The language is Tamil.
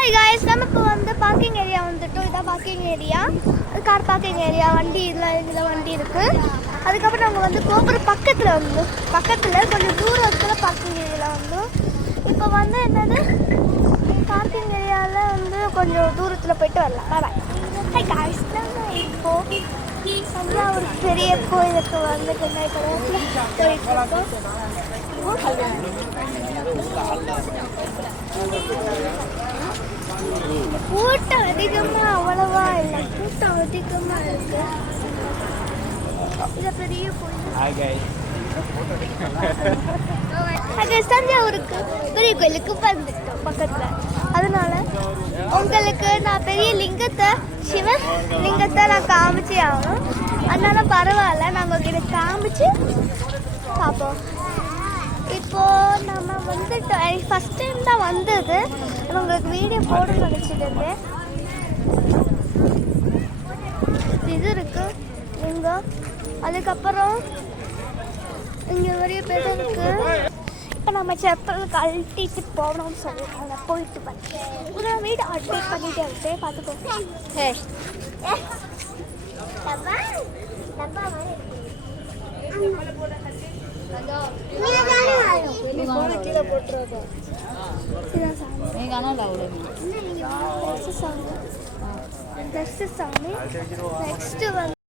ஹாய் காய்ஸ், நம்ம இப்போ வந்து பார்க்கிங் ஏரியா வந்துட்டோம். இதான் parking area, car parking area. வண்டி இதில் வண்டி இருக்குது. அதுக்கப்புறம் நாங்கள் வந்து கோபுரம் பக்கத்தில் கொஞ்சம் தூரத்தில் பார்க்கிங் ஏரியாவில் வந்தோம். இப்போ வந்து என்னது பார்க்கிங் ஏரியாவில் வந்து கொஞ்சம் தூரத்தில் போயிட்டு வரலாம். பாய். ஹாய் காய்ஸ், நம்ம இப்போது ஒரு பெரிய கோயிலுக்கு வந்து கூட்டம் அதிகமா அவ்வளவா இல்லை, கூட்டம் அதிகமா இருக்கு. இது பெரிய கோயில். தஞ்சாவூருக்கு பெரிய கோயிலுக்கு வந்துட்டோம் பக்கத்துல. அதனால உங்களுக்கு நான் பெரிய சிவன் லிங்கத்தை நான் காமிச்சே ஆகணும். அதனால பரவாயில்ல, நாங்கள் உங்ககிட்ட காமிச்சு பார்ப்போம். இப்போ நம்ம வந்துட்டோம். ஃபர்ஸ்ட் டைம் தான் வந்தது, உங்களுக்கு வீடியோ போடணும்னு நினச்சிட்டு. இது இருக்கு லிங்கம். அதுக்கப்புறம் இங்கே நிறைய பேர் இருக்கு. இப்போ நம்ம செப்பல் கழட்டிட்டு போகணும்னு சொல்லியிருக்காங்க. போயிட்டு நான் வீடு அப்டேட் பண்ணிட்டே இருக்கேன், பார்த்துக்கோங்க. நெக்ஸ்ட்